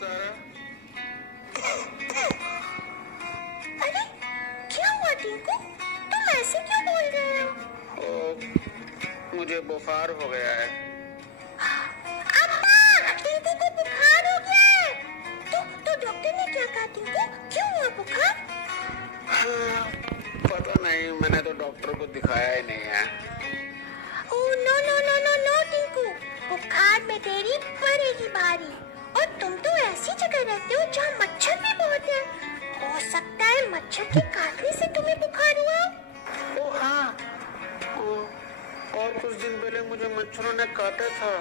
तारा। अरे क्या हुआ टिंकू, तुम ऐसे क्यों बोल रहे हो? मुझे बुखार हो गया है। अम्मा, दीदी को बुखार हो गया है। तो डॉक्टर ने क्या कहा टिंकू, क्यों हुआ बुखार? पता नहीं, मैंने तो डॉक्टर को दिखाया ही नहीं है। Oh no no no no no Tinku, बुखार में तेरी पड़ेगी भारी। और तुम तो ऐसी जगह रहते हो जहाँ मच्छर भी बहुत है। हो सकता है मच्छर के काटने से तुम्हें बुखार हुआ। ओह हाँ, और कुछ दिन पहले मुझे मच्छरों ने काटा था।